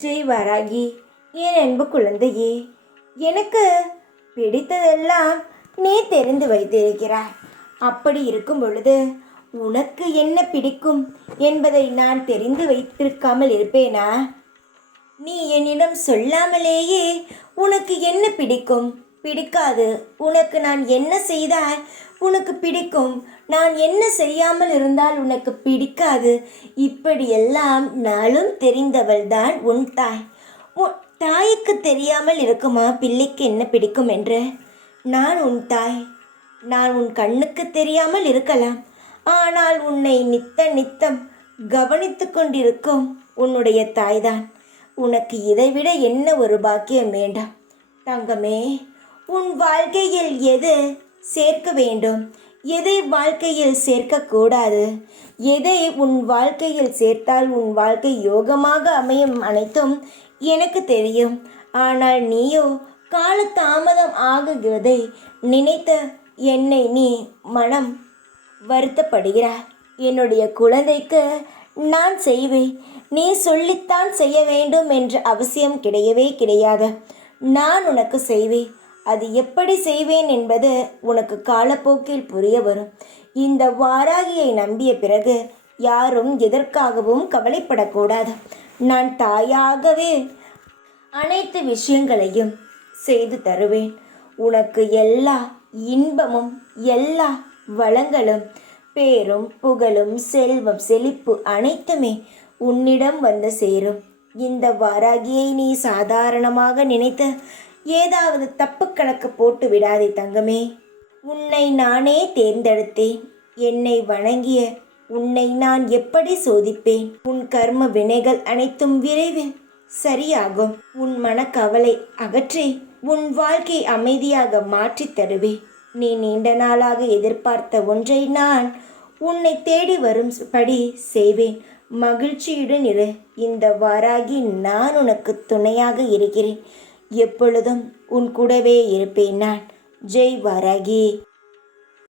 ஜெய் வாராகி, என் அன்பு குழந்தையே, எனக்கு பிடித்ததெல்லாம் நீ தெரிந்து வைத்திருக்கிறாய். அப்படி இருக்கும் பொழுது உனக்கு என்ன பிடிக்கும் என்பதை நான் தெரிந்து வைத்திருக்காமல் இருப்பேனா? நீ என்னிடம் சொல்லாமலேயே உனக்கு என்ன பிடிக்கும், பிடிக்காது, உனக்கு நான் என்ன செய்தால் உனக்கு பிடிக்கும், நான் என்ன செய்யாமல் இருந்தால் உனக்கு பிடிக்காது, இப்படியெல்லாம் நாளும் தெரிந்தவள்தான் உன் தாய். உன் தாய்க்கு தெரியாமல் இருக்குமா பிள்ளைக்கு என்ன பிடிக்கும் என்று? நான் உன் தாய். நான் உன் கண்ணுக்கு தெரியாமல் இருக்கலாம், ஆனால் உன்னை நித்தம் கவனித்து கொண்டிருக்கும் உன்னுடைய தாய்தான். உனக்கு இதைவிட என்ன ஒரு பாக்கியம் வேண்டாம் தங்கமே. உன் வாழ்க்கையில் எது சேர்க்க வேண்டும், எதை வாழ்க்கையில் சேர்க்கக்கூடாது, எதை உன் வாழ்க்கையில் சேர்த்தால் உன் வாழ்க்கை யோகமாக அமையும் அனைத்தும் எனக்கு தெரியும். ஆனால் நீயோ காலதாமதம் ஆகுவதை நினைத்த என்னை நீ மனம் வருத்தப்படுகிறாய். என்னுடைய குழந்தைக்கு நான் செய்வேன், நீ சொல்லித்தான் செய்ய வேண்டும் என்ற அவசியம் கிடையவே கிடையாது. நான் உனக்கு செய்வேன். அது எப்படி செய்வேன் என்பது உனக்கு காலப்போக்கில் புரிய வரும். இந்த வாராகியை நம்பிய பிறகு யாரும் எதற்காகவும் கவலைப்படக்கூடாது. நான் தாயாகவே அனைத்து விஷயங்களையும் செய்து தருவேன். உனக்கு எல்லா இன்பமும் எல்லா வளங்களும் பேரும் புகழும் செல்வம் செழிப்பு அனைத்துமே உன்னிடம் வந்து சேரும். இந்த வாராகியை நீ சாதாரணமாக நினைத்து ஏதாவது தப்பு கணக்கு போட்டு விடாதே தங்கமே. உன்னை நானே தேர்ந்தெடுத்தேன். என்னை வணங்கிய உன்னை நான் எப்படி சோதிப்பேன்? உன் கர்ம வினைகள் அனைத்தும் விரைவில் சரியாகும். உன் மனக்கவலை அகற்றி உன் வாழ்க்கை அமைதியாக மாற்றித் தருவேன். நீ நீண்ட நாளாக எதிர்பார்த்த ஒன்றை நான் உன்னை தேடி வரும்படி செய்வேன். மகிழ்ச்சியுடன் இரு. இந்த வாராகி நான் உனக்கு துணையாக இருக்கிறேன். எப்பொழுதும் உன் கூடவே இருப்பேன் நான். ஜெய் வாராகி.